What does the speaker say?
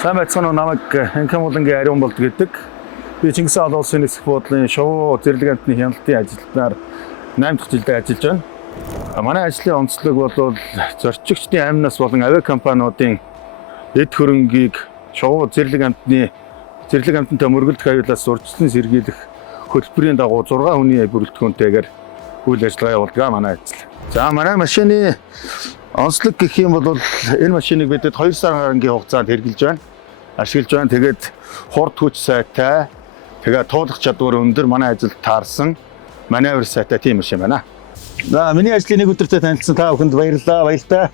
Сайн байцгаана уу намайг Анкам болонгийн ариун болд гэдэг. Би Чингис хаан олон улсын нисэх буудлын шувуу зэрлэг амтны хяналтын ажилтнаар 8 дахь жилдээ ажиллаж байна. Манай ажлын онцлог бол зорчигчдын амнаас болон авиа компаниудын эд хөрөнгийг шувуу зэрлэг амтантай мөргөлдөх аюулаас урьдчилан сэргийлэх хөтөлбөрийн дагуу 6 хүний бүрэлдэхүүнтэйгээр үйл ажиллагаа явуулдаг манай ажил. За манай машины онцлог гэх юм бол энэ машиныг бидэд 2 сар гарангийн хугацаанд хэрэгжилж байна. Ашиглаж байна. Тэгээд хурд хүч сайтай, тэгээд туулах чадвар өндөр манай ажилд таарсан маневр сайтай тийм машин байна. За миний ажлын нэг өдөртөө танилцсан та бүхэнд баярлалаа.